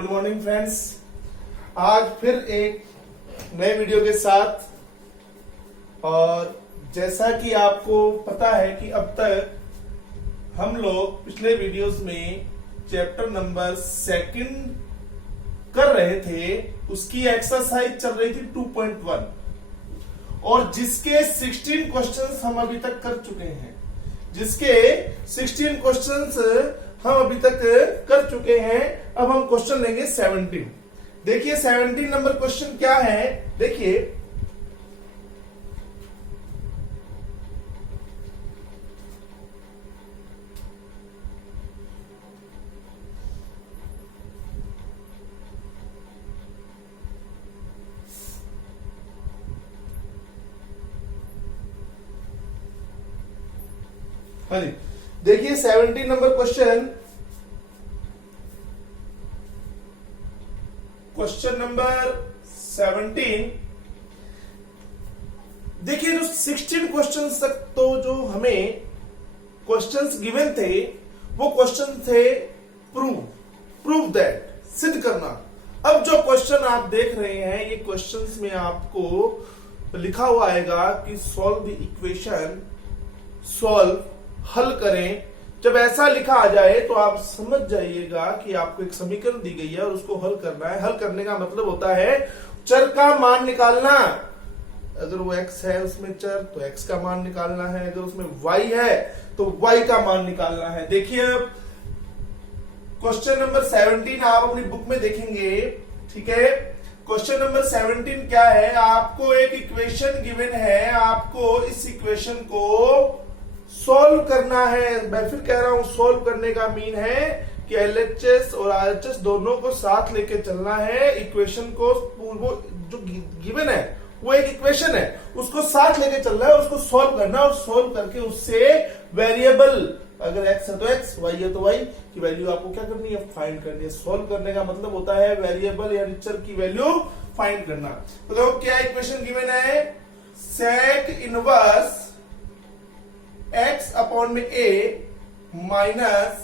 Good morning friends. आज फिर एक नए वीडियो के साथ, और जैसा कि आपको पता है कि अब तक हम लोग पिछले वीडियोस में चैप्टर नंबर 2 कर रहे थे, उसकी एक्सरसाइज चल रही थी 2.1 और जिसके 16 क्वेश्चंस हम अभी तक कर चुके हैं। जिसके 16 क्वेश्चंस हम अभी तक कर चुके हैं। अब हम क्वेश्चन लेंगे 17। देखिए 17 नंबर क्वेश्चन क्या है, देखिए हाँ जी, देखिए 17 नंबर क्वेश्चन नंबर 17। देखिए जो 16 क्वेश्चंस तक तो जो हमें क्वेश्चंस गिवन थे वो क्वेश्चन थे प्रूव दैट, सिद्ध करना। अब जो क्वेश्चन आप देख रहे हैं ये क्वेश्चंस में आपको लिखा हुआ आएगा कि सॉल्व द इक्वेशन, सॉल्व हल करें। जब ऐसा लिखा आ जाए तो आप समझ जाइएगा कि आपको एक समीकरण दी गई है और उसको हल करना है। हल करने का मतलब होता है चर का मान निकालना। अगर वो x है उसमें चर, तो x का मान निकालना है। अगर उसमें y है तो y का मान निकालना है। देखिए अब क्वेश्चन नंबर 17 आप अपनी बुक में देखेंगे, ठीक है। क्वेश्चन नंबर 17 क्या है, आपको एक इक्वेशन गिवन है, आपको इस इक्वेशन को सॉल्व करना है। मैं फिर कह रहा हूं, सॉल्व करने का मीन है कि LHS और RHS दोनों को साथ लेके चलना है। इक्वेशन को जो गिवन है वो एक इक्वेशन है, उसको साथ लेके चलना है, उसको सॉल्व करना है और सॉल्व करके उससे वेरिएबल, अगर x है तो x, y है तो y की वैल्यू आपको क्या करनी है, फाइंड करनी है। सॉल्व करने का मतलब होता है वेरिएबल या चर की वैल्यू फाइंड करना। तो देखो क्या इक्वेशन गिवन है, सेक इनवर्स x अपॉन में a minus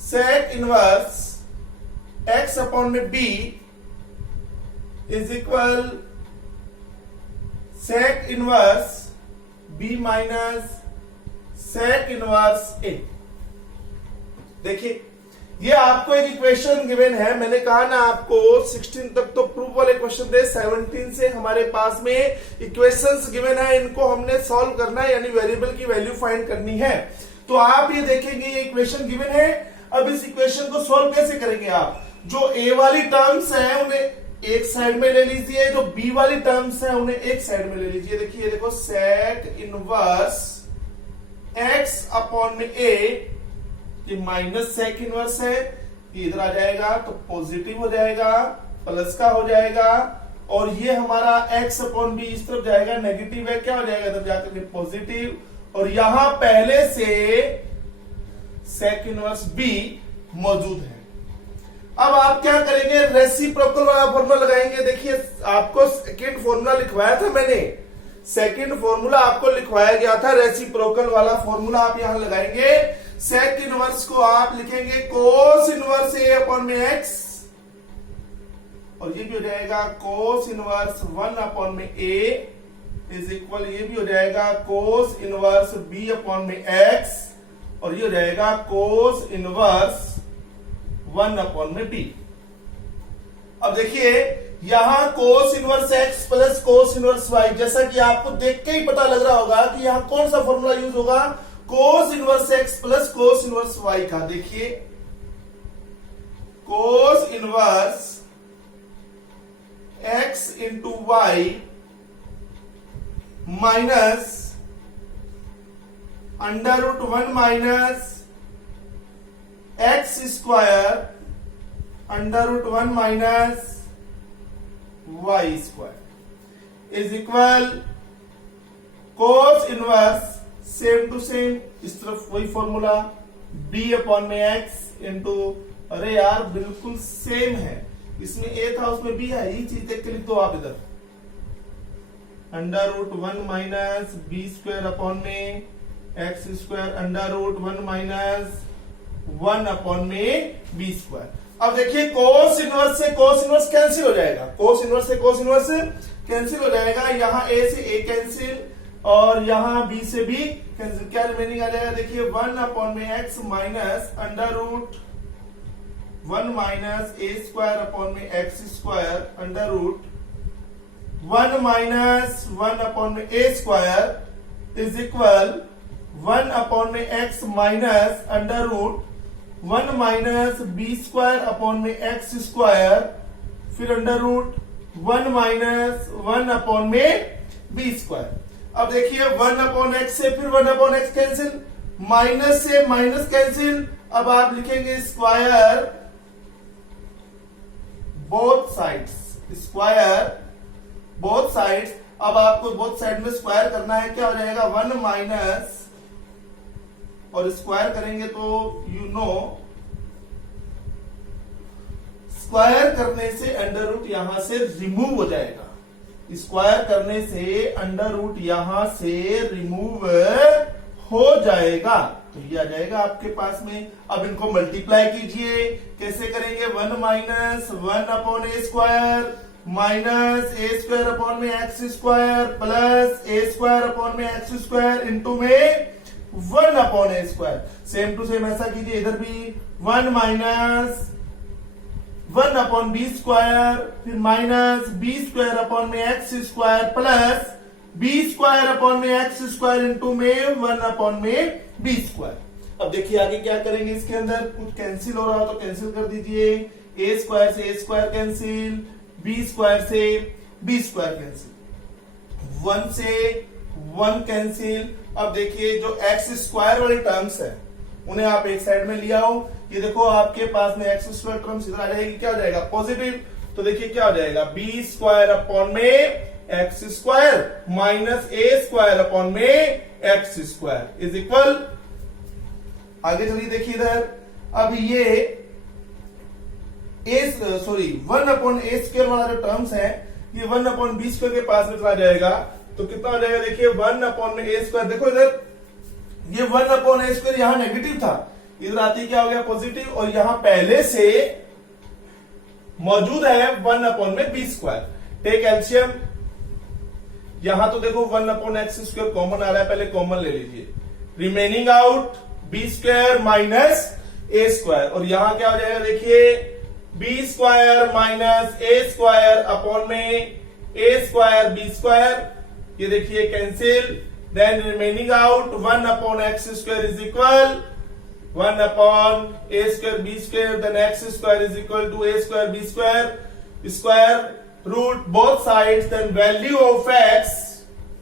sec inverse x upon में b is equal sec inverse b minus sec inverse a। देखिए ये आपको एक इक्वेशन गिवन है। मैंने कहा ना आपको 16 तक तो प्रूफ वाले क्वेश्चन थे, 17 से हमारे पास में इक्वेशंस गिवन है, इनको हमने सॉल्व करना है, यानी वेरिएबल की वैल्यू फाइंड करनी है। तो आप ये देखेंगे ये इक्वेशन गिवन है। अब इस इक्वेशन को सॉल्व कैसे करेंगे आप, जो a वाली टर्म्स है उन्हें एक साइड में ले लीजिए, जो b वाली टर्म्स है उन्हें एक साइड में ले लीजिए। देखिए देखो सेक इनवर्स x अपॉन में a, ये माइनस सेक इनवर्स है, ये इधर आ जाएगा तो पॉजिटिव हो जाएगा, प्लस का हो जाएगा, और ये हमारा x अपॉन बी इस तरफ जाएगा, नेगेटिव है, क्या हो जाएगा इधर जाकर के पॉजिटिव, और यहां पहले से सेक इनवर्स b मौजूद है। अब आप क्या करेंगे, रेसिप्रोकल वाला फॉर्मूला लगाएंगे। देखिए आपको सेकेंड फॉर्मूला लिखवाया था मैंने, सेकेंड फॉर्मूला आपको लिखवाया गया था, रेसिप्रोकल वाला फॉर्मूला आप यहां लगाएंगे। सेक इनवर्स को आप लिखेंगे कोस इनवर्स a अपॉन में x, और ये भी हो जाएगा कोस इनवर्स 1 अपॉन में a इज इक्वल, ये भी हो जाएगा कोस इनवर्स b अपॉन में x, और ये हो जाएगा कोस इनवर्स 1 अपॉन में b। अब देखिए यहां कोस inverse x plus cos inverse y, जैसा कि आपको देख के ही पता लग रहा होगा कि यहां कौन सा फॉर्मूला यूज होगा, cos inverse x plus cos inverse y का। देखिए cos inverse x into y minus under root 1 minus x square under root 1 minus y square is equal cos inverse same to same, इस तरफ वही formula, b upon में x into, अरे यार बिल्कुल same है, इसमें a था उसमें b है, ये चीज देख के लिख दो आप इधर, under root 1 minus b square upon में x square under root 1 minus 1 upon में बी स्क्वायर। अब देखिए कोस इनवर्स से कोस इनवर्स कैंसिल हो जाएगा, कोस इनवर्स से कोस इनवर्स कैंसिल हो जाएगा, यहाँ a से a कैंसिल और यहाँ b से b कैंसिल, क्या रिमेनिंग आ जाएगा देखिए 1 अपॉन में x minus under root 1 minus a square upon में x square under root 1 minus 1 upon में a square is equal 1 upon में x minus under root 1 minus b square upon में x square फिर under root 1 minus 1 upon में b square. अब देखिए 1 upon x से फिर 1 अपॉन एक्स कैंसिल, माइनस से माइनस कैंसिल, अब आप लिखेंगे square both sides, square both sides. अब आपको बोथ साइड में स्क्वायर करना है, क्या हो जाएगा 1 माइनस और स्क्वायर करेंगे तो यू नो स्क्वायर करने से अंडर रूट यहां से रिमूव हो जाएगा, स्क्वायर करने से अंडर रूट यहां से रिमूव हो जाएगा, तो ये आ जाएगा आपके पास में। अब इनको मल्टीप्लाई कीजिए, कैसे करेंगे 1 माइनस 1 अपॉन ए स्क्वायर माइनस ए स्क्वायर अपॉन में x square plus a square upon में एक्स स्क्वायर इंटू में 1 upon A square. Same to same ऐसा कीजिए इधर भी 1 माइनस 1 अपॉन बी स्क्वायर फिर माइनस बी स्क्वायर अपॉन में x square plus b square upon में एक्स स्क्वायर इंटू में 1 अपॉन में बी स्क्वायर। अब देखिए आगे क्या करेंगे, इसके अंदर कुछ कैंसिल हो रहा हो तो कैंसिल कर दीजिए, ए स्क्वायर से ए स्क्वायर कैंसिल, बी स्क्वायर से बी स्क्वायर कैंसिल, 1 से 1 कैंसिल। अब देखिए जो एक्स स्क्वायर वाले टर्म्स है उन्हें आप एक साइड में ले आओ, ये देखो आपके पास में एक्स स्क्वायर टर्म्स इधर आ जाएगी, क्या हो जाएगा पॉजिटिव, तो देखिए क्या हो जाएगा बी स्क्वायर अपॉन में एक्स स्क्वायर माइनस ए स्क्वायर अपॉन में एक्स स्क्वायर इज इक्वल। आगे चलिए देखिए इधर, अब ये 1 अपॉन ए स्क्वायर वाला जो टर्म्स है ये 1 अपॉन बी स्क्वायर के पास में चला जाएगा, तो कितना हो जाएगा देखिए 1 अपॉन में ए स्क्वायर, देखो इधर ये 1 अपॉन ए स्क्वायर यहां नेगेटिव था, इधर आती क्या हो गया पॉजिटिव, और यहां पहले से मौजूद है 1 अपॉन में बी स्क्वायर। टेक एलसीएम, यहां तो देखो 1 अपॉन एक्स स्क्वायर कॉमन आ रहा है, पहले कॉमन ले लीजिए, remaining out B square minus ए स्क्वायर, और यहां क्या हो जाएगा देखिए बी स्क्वायर माइनस ए स्क्वायर अपॉन में ए स्क्वायर बी स्क्वायर, ये देखिए cancel, then remaining out 1 upon x square is equal 1 upon A square B square, then x square is equal to A square B square, square root both sides, then value of x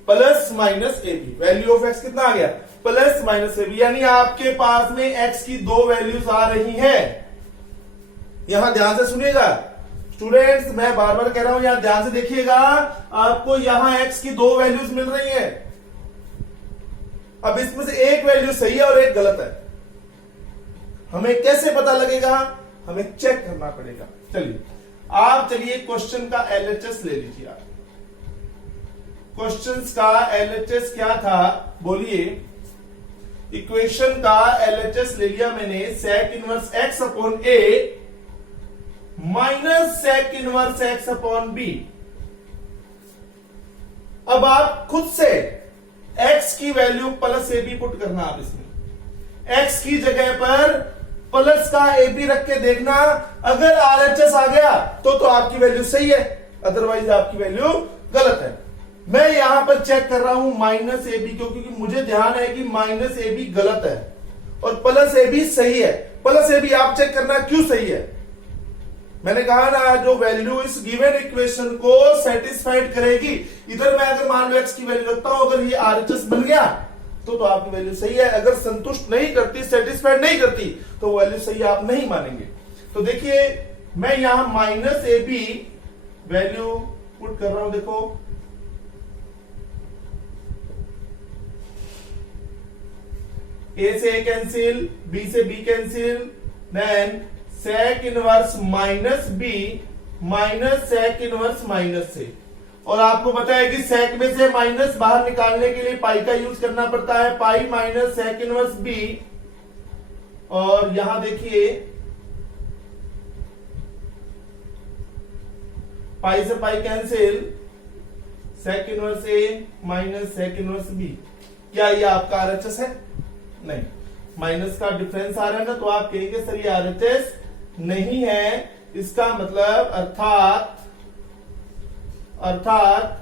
plus minus a b, value of x कितना आ गया plus minus a B, यानी आपके पास में x की 2 values आ रही हैं। यहां ध्यान से सुनिएगा स्टूडेंट्स, मैं बार बार कह रहा हूं यहां ध्यान से देखिएगा, आपको यहां एक्स की 2 वैल्यूज मिल रही हैं। अब इसमें से एक वैल्यू सही है और एक गलत है, हमें कैसे पता लगेगा, हमें चेक करना पड़ेगा। चलिए आप चलिए क्वेश्चन का एलएचएस ले लीजिए, आप क्वेश्चंस का एलएचएस क्या था बोलिए, इक्वेशन का एलएचएस ले लिया मैंने, sec inverse x upon A minus sec inverse x upon B. अब आप खुद से x की वैल्यू प्लस ए बी पुट करना, आप इसमें x की जगह पर प्लस का ए बी रख के देखना, अगर आरएचएस आ गया तो आपकी वैल्यू सही है, अदरवाइज आपकी वैल्यू गलत है। मैं यहां पर चेक कर रहा हूं माइनस ए बी, क्योंकि मुझे ध्यान है कि माइनस ए बी गलत है और प्लस ए बी सही है। प्लस ए बी आप चेक करना क्यों सही है, मैंने कहा ना जो वैल्यू इस गिवन इक्वेशन को सेटिस्फाइड करेगी, इधर मैं अगर मान लो एक्स की वैल्यू रखता हूं, अगर ये आरएचएस बन गया तो आपकी वैल्यू सही है, अगर संतुष्ट नहीं करती सेटिस्फाइड नहीं करती तो वैल्यू सही आप नहीं मानेंगे। तो देखिए मैं यहां minus a b value put कर रहा हूं, देखो ए से ए कैंसिल, बी से b cancel, then sec inverse minus b minus sec inverse minus से, और आपको पता है कि सेक में से माइनस बाहर निकालने के लिए पाई का यूज करना पड़ता है, pi minus sec inverse b, और यहां देखिए पाई से pi cancel, sec inverse a minus sec inverse b. क्या ये आपका आरएचएस है? नहीं, माइनस का डिफरेंस आ रहा है ना, तो आप कहेंगे सर ये आरएचएस नहीं है। इसका मतलब अर्थात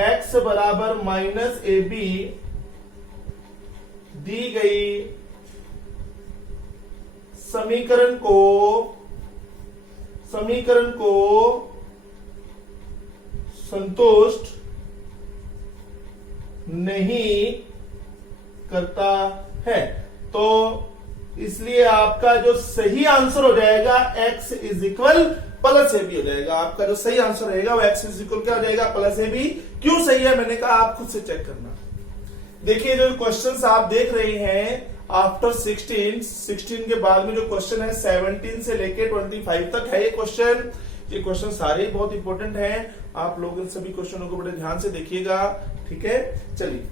x बराबर माइनस ए बी दी गई समीकरण को संतुष्ट नहीं करता है। तो इसलिए आपका जो सही आंसर हो जाएगा x is equal plus A b हो जाएगा। आपका जो सही आंसर रहेगा वो x इज इक्वल क्या हो जाएगा? प्लस ए बी। क्यों सही है मैंने कहा आप खुद से चेक करना। देखिए जो क्वेश्चंस आप देख रहे हैं आफ्टर 16 के बाद में जो क्वेश्चन है 17 से लेके 25 तक है ये क्वेश्चन सारे ही बहुत इंपॉर्टेंट हैं। आप लोग इन सभी क्वेश्चनों को बड़े ध्यान से देखिएगा, ठीक है। चलिए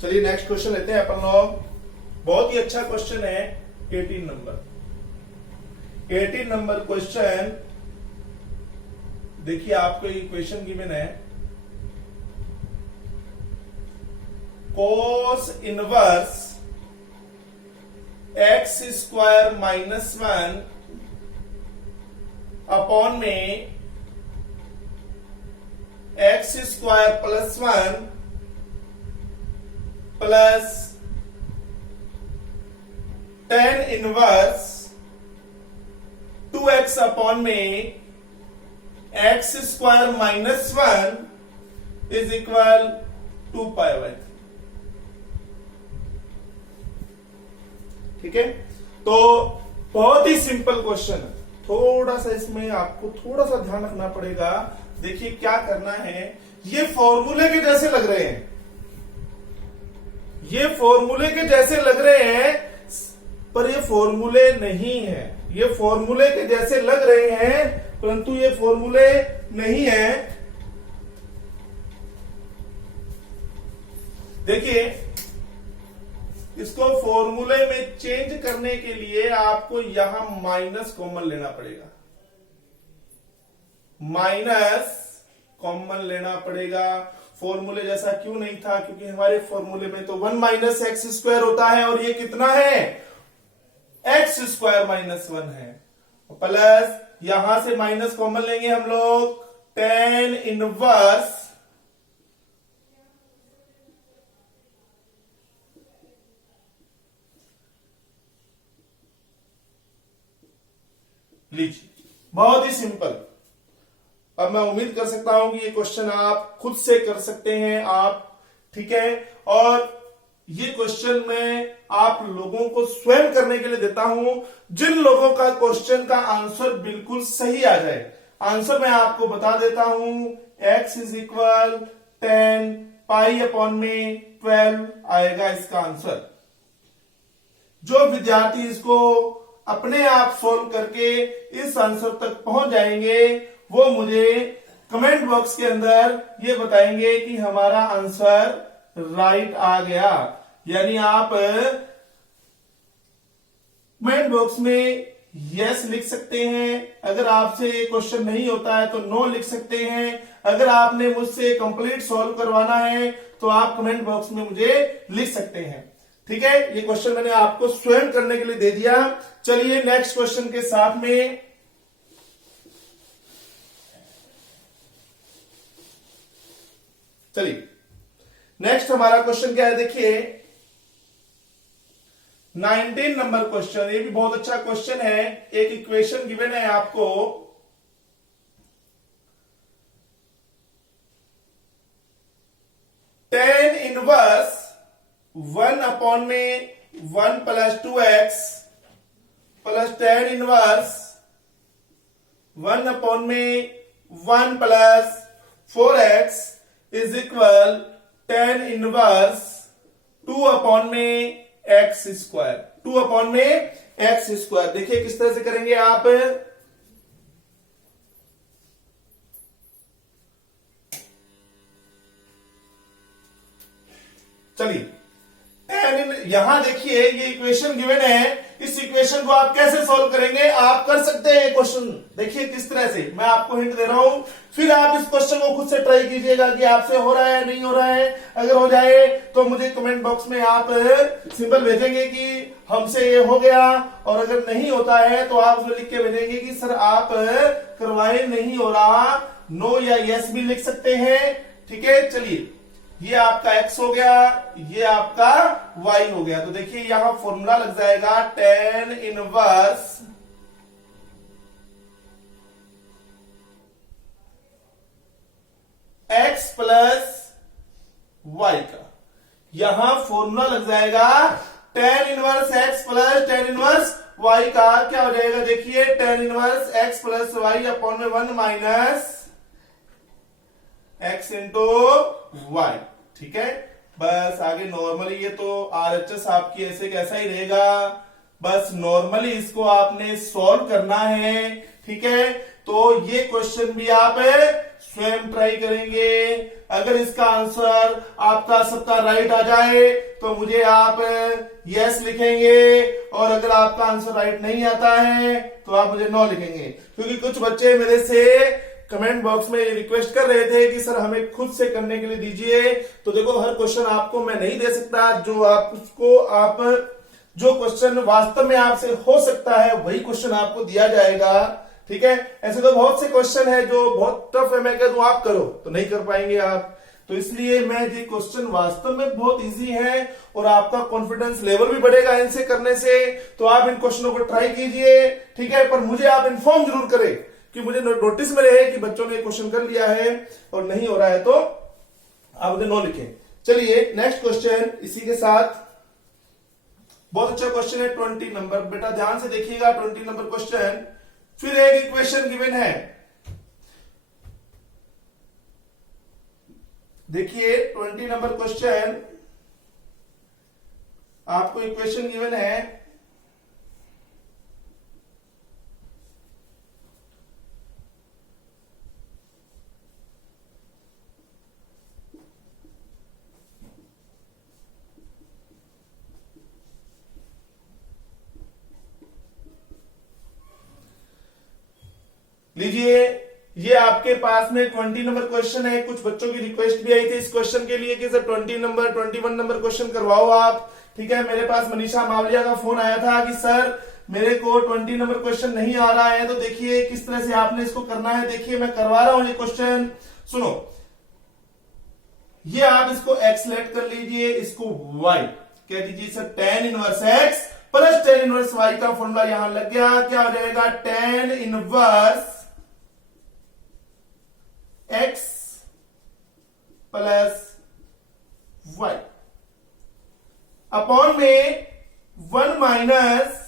चलिए नेक्स्ट क्वेश्चन लेते हैं अपन लोग। बहुत ही अच्छा क्वेश्चन है 18 नंबर क्वेश्चन। देखिए आपको इक्वेशन गिवन है cos inverse x square minus 1 upon में x square plus 1 plus tan inverse 2x upon में x square minus 1 is equal 2 pi by. ठीक है, तो बहुत ही सिंपल क्वेश्चन है। थोड़ा सा इसमें आपको थोड़ा सा ध्यान रखना पड़ेगा। देखिए क्या करना है, ये फॉर्मूले के जैसे लग रहे हैं, ये फॉर्मूले के जैसे लग रहे हैं पर ये फॉर्मूले नहीं है। ये फॉर्मूले के जैसे लग रहे हैं परंतु ये फॉर्मूले नहीं है। देखिए इसको फॉर्मूले में चेंज करने के लिए आपको यहां माइनस कॉमन लेना पड़ेगा, माइनस कॉमन लेना पड़ेगा। फॉर्मूले जैसा क्यों नहीं था? क्योंकि हमारे फॉर्मूले में तो 1 माइनस एक्स स्क्वायर होता है और ये कितना है? एक्स स्क्वायर माइनस 1 है। प्लस यहां से माइनस कॉमन लेंगे हम लोग, tan इनवर्स लीजिए, बहुत ही सिंपल। अब मैं उम्मीद कर सकता हूं कि ये क्वेश्चन आप खुद से कर सकते हैं आप, ठीक है। और ये क्वेश्चन मैं आप लोगों को स्वयं करने के लिए देता हूं जिन लोगों का क्वेश्चन का आंसर बिल्कुल सही आ जाए। आंसर मैं आपको बता देता हूं, x is equal 10 pi upon में 12 आएगा इसका आंसर। जो विद्यार्थी इसको अपने आप सोल्व करके इस आंसर तक पहुंच जाएंगे वो मुझे कमेंट बॉक्स के अंदर ये बताएंगे कि हमारा आंसर राइट आ गया। यानी आप कमेंट बॉक्स में यस लिख सकते हैं। अगर आपसे ये क्वेश्चन नहीं होता है तो नो लिख सकते हैं। अगर आपने मुझसे कंप्लीट सॉल्व करवाना है तो आप कमेंट बॉक्स में मुझे लिख सकते हैं, ठीक है। ये क्वेश्चन मैंने आपको स्वयं करने के लिए दे दिया। चलिए नेक्स्ट क्वेश्चन के साथ में चलिए नेक्स्ट हमारा क्वेश्चन क्या है, देखिए 19 नंबर क्वेश्चन। ये भी बहुत अच्छा क्वेश्चन है। एक इक्वेशन गिवन है आपको, tan इनवर्स 1 अपॉन में 1 plus 2x plus tan inverse 1 upon में 1 plus 4x is equal tan inverse 2 upon में एक्स स्क्वायर, 2 अपॉन में एक्स स्क्वायर। देखिए किस तरह से करेंगे आप, चलिए यहां देखिए ये इक्वेशन गिवन है, इस इक्वेशन को आप कैसे सॉल्व करेंगे, आप कर सकते हैं क्वेश्चन। देखिए किस तरह से, मैं आपको हिंट दे रहा हूं, फिर आप इस क्वेश्चन को खुद से ट्राई कीजिएगा कि आपसे हो रहा है नहीं हो रहा है। अगर हो जाए तो मुझे कमेंट बॉक्स में आप सिंबल भेजेंगे कि हमसे ये हो गया, और अगर नहीं होता है तो आप उसमें लिख के भेजेंगे कि सर आप करवाए नहीं हो रहा, नो या यस भी लिख सकते हैं। ठीक है, चलिए ये आपका x हो गया, ये आपका y हो गया। तो देखिए यहां फॉर्मूला लग जाएगा tan inverse x plus y का, यहां फॉर्मूला लग जाएगा tan inverse x plus tan inverse y का। क्या हो जाएगा, देखिए tan inverse x plus y upon में 1 माइनस x इंटू वाई। ठीक है, बस आगे नॉर्मली ये तो RHS आपकी ऐसे कैसा ही रहेगा, बस नॉर्मली इसको आपने सॉल्व करना है। ठीक है, तो ये क्वेश्चन भी आप स्वयं ट्राई करेंगे। अगर इसका आंसर आपका सबका राइट आ जाए तो मुझे आप यस लिखेंगे, और अगर आपका आंसर राइट नहीं आता है तो आप मुझे नो लिखेंगे। क्योंकि कुछ बच्चे मेरे से कमेंट बॉक्स में रिक्वेस्ट कर रहे थे कि सर हमें खुद से करने के लिए दीजिए। तो देखो हर क्वेश्चन आपको मैं नहीं दे सकता, जो क्वेश्चन वास्तव में आपसे हो सकता है वही क्वेश्चन आपको दिया जाएगा। ठीक है, ऐसे तो बहुत से क्वेश्चन है जो बहुत टफ है, मैं कह दूं आप करो तो नहीं कर पाएंगे आप। तो इसलिए मैं ये क्वेश्चन वास्तव में बहुत इजी है और आपका कॉन्फिडेंस लेवल भी बढ़ेगा इनसे करने से। तो आप इन क्वेश्चनों को ट्राई कीजिए। ठीक है, पर मुझे आप इन्फॉर्म जरूर करें कि मुझे नोटिस में रहे कि बच्चों ने क्वेश्चन कर लिया है, और नहीं हो रहा है तो आप मुझे नो लिखें। चलिए नेक्स्ट क्वेश्चन इसी के साथ, बहुत अच्छा क्वेश्चन है 20 नंबर। बेटा ध्यान से देखिएगा 20 नंबर क्वेश्चन। फिर एक इक्वेशन गिवन है, देखिए 20 नंबर क्वेश्चन, आपको इक्वेशन गिवन है लीजिए, ये आपके पास में 20 नंबर क्वेश्चन है। कुछ बच्चों की रिक्वेस्ट भी आई थी इस क्वेश्चन के लिए कि सर 20 नंबर 21 नंबर क्वेश्चन करवाओ आप। ठीक है, मेरे पास मनीषा मावलिया का फोन आया था कि सर मेरे को 20 नंबर क्वेश्चन नहीं आ रहा है, तो देखिए किस तरह से आपने इसको करना है। देखिए मैं करवा रहा हूं ये क्वेश्चन, सुनो। ये आप इसको x लेट कर लीजिए, इसको y कह दीजिए। Sir tan inverse x plus tan inverse y का फॉर्मूला यहां लग गया। क्या हो जाएगा, tan inverse x plus y upon में 1 माइनस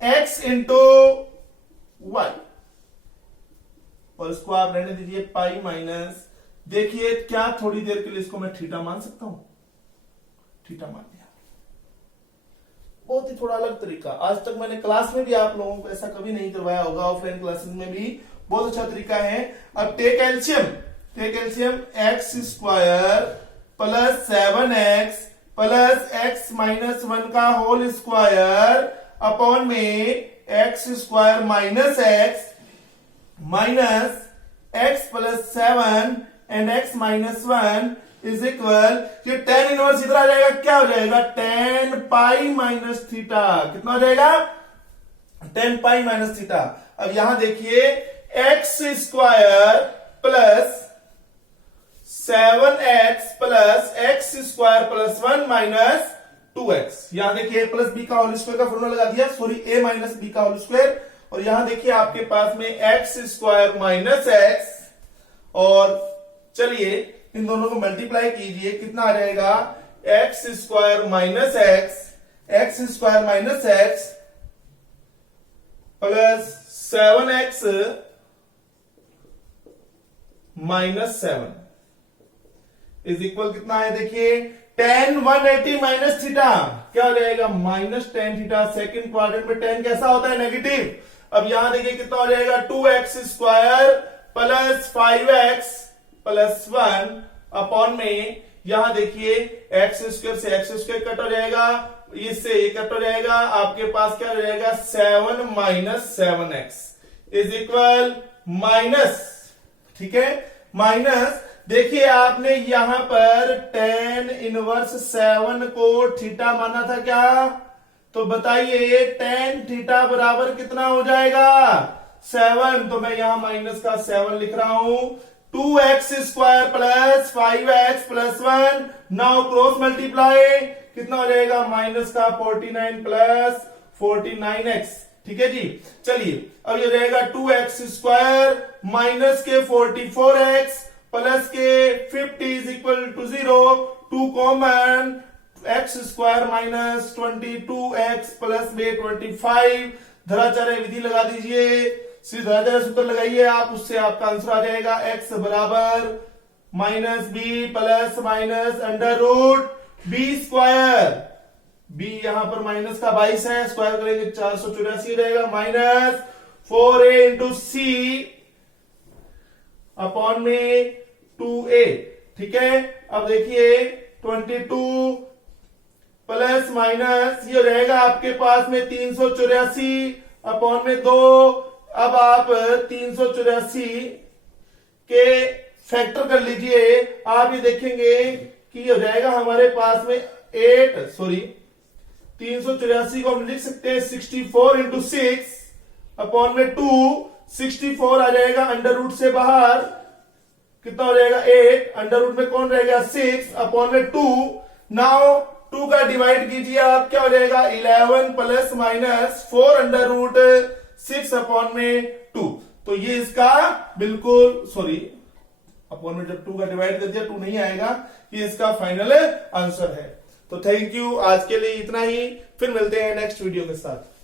x इंटू वाई, और इसको आप रहने दीजिए पाई माइनस। देखिए क्या थोड़ी देर के लिए इसको मैं थीटा मान सकता हूं, थीटा मान दिया। बहुत ही थोड़ा अलग तरीका, आज तक मैंने क्लास में भी आप लोगों को ऐसा कभी नहीं करवाया होगा, ऑफलाइन क्लासेस में भी बहुत अच्छा तरीका है। अब take LCM x square plus 7x plus x minus 1 का होल स्क्वायर अपॉन में x square minus x plus 7 and x minus 1 is equal, ये टेन इनवर्स इधर आ जाएगा, क्या हो जाएगा, टेन पाई माइनस थीटा। कितना हो जाएगा, टेन पाई माइनस थीटा। अब यहां देखिए x square plus 7x plus x square plus 1 minus 2x। यहां देखिए ए प्लस बी का होल स्क्वायर का फॉर्मूला लगा दिया, सॉरी ए माइनस बी का होल स्क्वायर। और यहां देखिए आपके पास में एक्स स्क्वायर माइनस एक्स, और चलिए इन दोनों को मल्टीप्लाई कीजिए, कितना आ जाएगा, x square minus x square minus x plus 7x -7 is equal कितना है, देखिए tan 180 माइनस थीटा क्या हो जाएगा, -tan थीटा। सेकेंड क्वाड्रेंट में tan कैसा होता है, नेगेटिव। अब यहां देखिए कितना हो जाएगा, 2x square plus 5x plus 1 upon में, यहां देखिए एक्स स्क्वायर से एक्स स्क्वायर कट हो जाएगा, इससे ये कट हो जाएगा, आपके पास क्या हो जाएगा 7 minus 7x is equal minus, ठीक है, माइनस। देखिए आपने यहां पर tan इनवर्स 7 को थीटा माना था क्या, तो बताइए tan थीटा बराबर कितना हो जाएगा 7, तो मैं यहां माइनस का 7 लिख रहा हूं। 2x square plus 5x plus 1, now cross multiply, कितना हो जाएगा माइनस का 49 प्लस 49x, ठीक है जी। चलिए अब ये रहेगा 2x स्क्वायर माइनस के 44x प्लस के 50 is equal to 0, 2 common, x square minus 22x plus में 25, धराचार्य विधि लगा दीजिए, धराचार्य सूत्र लगाइए आप, उससे आपका आंसर आ जाएगा x बराबर minus b plus minus under root b square, b यहां पर माइनस का 22 है, स्क्वायर करेंगे 484 रहेगा, माइनस 4a इंटू सी अपॉन में 2a, ठीक है। अब देखिए 22 प्लस माइनस ये रहेगा आपके पास में 384 अपॉन में 2, अब आप 384 के फैक्टर कर लीजिए, आप ये देखेंगे कि हो जाएगा हमारे पास में 384 को हम लिख सकते हैं 64 इंटू 6 अपॉन में 2, 64 आ जाएगा अंडर रूट से बाहर, कितना हो जाएगा 8, अंडर रूट में कौन रहेगा 6 अपॉन में 2, नाउ 2 का डिवाइड कीजिए आप, क्या हो जाएगा 11 plus minus 4 under root 6 upon में 2, तो ये इसका बिल्कुल सॉरी अपॉन में जब 2 का डिवाइड कर दिया 2 नहीं आएगा, ये इसका फाइनल आंसर है। तो थैंक यू, आज के लिए इतना ही, फिर मिलते हैं नेक्स्ट वीडियो के साथ।